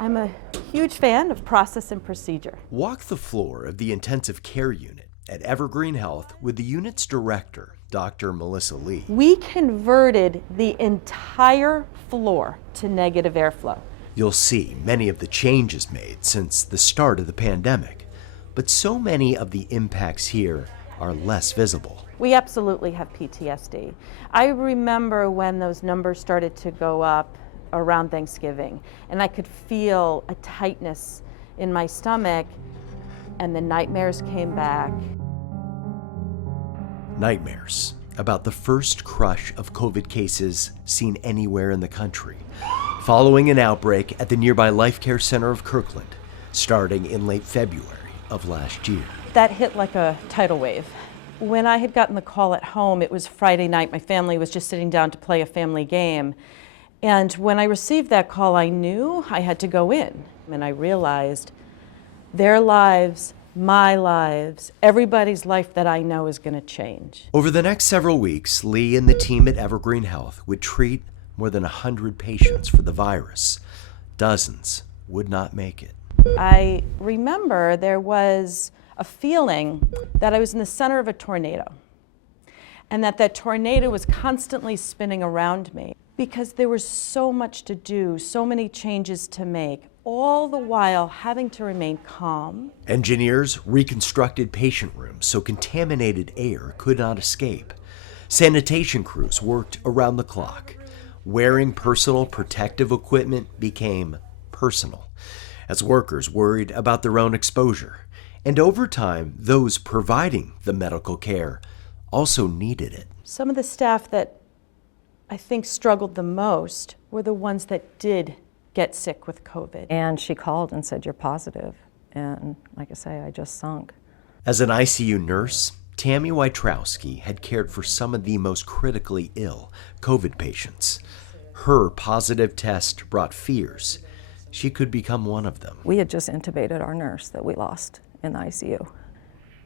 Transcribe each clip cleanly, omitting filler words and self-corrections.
I'm a huge fan of process and procedure. Walk the floor of the intensive care unit at EvergreenHealth with the unit's director, Dr. Melissa Lee. We converted the entire floor to negative airflow. You'll see many of the changes made since the start of the pandemic, but so many of the impacts here are less visible. We absolutely have PTSD. I remember when those numbers started to go up around Thanksgiving, and I could feel a tightness in my stomach, and the nightmares came back. Nightmares about the first crush of COVID cases seen anywhere in the country, following an outbreak at the nearby Life Care Center of Kirkland, starting in late February of last year. That hit like a tidal wave. When I had gotten the call at home, it was Friday night. My family was just sitting down to play a family game. And when I received that call, I knew I had to go in. And I realized their lives, my lives, everybody's life that I know is going to change. Over the next several weeks, Lee and the team at EvergreenHealth would treat more than 100 patients for the virus. Dozens would not make it. I remember there was a feeling that I was in the center of a tornado, and that tornado was constantly spinning around me because there was so much to do, so many changes to make, all the while having to remain calm. Engineers reconstructed patient rooms so contaminated air could not escape. Sanitation crews worked around the clock. Wearing personal protective equipment became personal, as workers worried about their own exposure. And over time, those providing the medical care also needed it. Some of the staff that I think struggled the most were the ones that did get sick with COVID. And she called and said, "You're positive." And like I say, I just sunk. As an ICU nurse, Tammy Wojtrowski had cared for some of the most critically ill COVID patients. Her positive test brought fears. She could become one of them. We had just intubated our nurse that we lost in the ICU.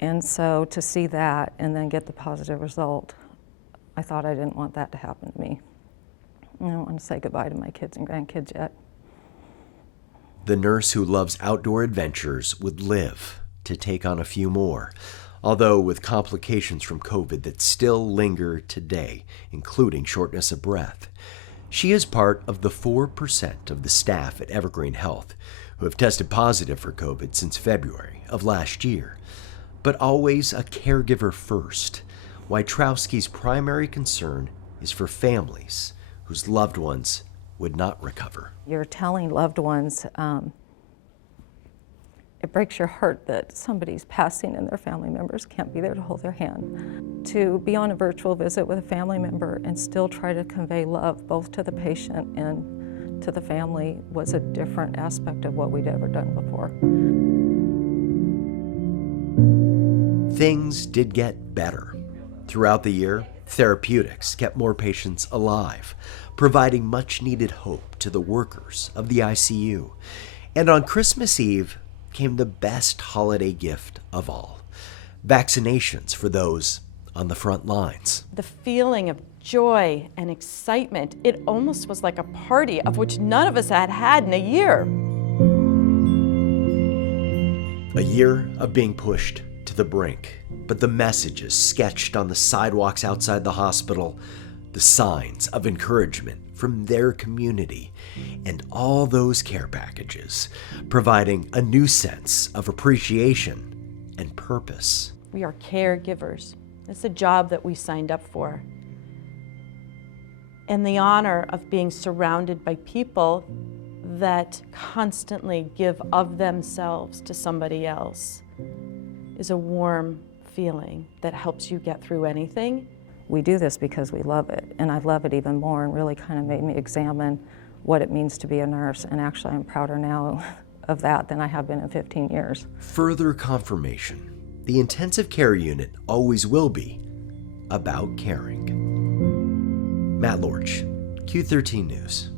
And so to see that and then get the positive result, I thought I didn't want that to happen to me. I don't want to say goodbye to my kids and grandkids yet. The nurse who loves outdoor adventures would live to take on a few more, although with complications from COVID that still linger today, including shortness of breath. She is part of the 4% of the staff at EvergreenHealth who have tested positive for COVID since February of last year, but always a caregiver first. Wojtrowski's primary concern is for families whose loved ones would not recover. You're telling loved ones, it breaks your heart that somebody's passing and their family members can't be there to hold their hand. To be on a virtual visit with a family member and still try to convey love both to the patient and to the family was a different aspect of what we'd ever done before. Things did get better. Throughout the year, therapeutics kept more patients alive, providing much-needed hope to the workers of the ICU. And on Christmas Eve came the best holiday gift of all: vaccinations for those on the front lines. The feeling of joy and excitement, it almost was like a party of which none of us had had in a year. A year of being pushed to the brink, but the messages sketched on the sidewalks outside the hospital, the signs of encouragement from their community, and all those care packages, providing a new sense of appreciation and purpose. We are caregivers. It's a job that we signed up for. And the honor of being surrounded by people that constantly give of themselves to somebody else is a warm feeling that helps you get through anything. We do this because we love it, and I love it even more, and really kind of made me examine what it means to be a nurse, and actually I'm prouder now of that than I have been in 15 years. Further confirmation, the intensive care unit always will be about caring. Matt Lorch, Q13 News.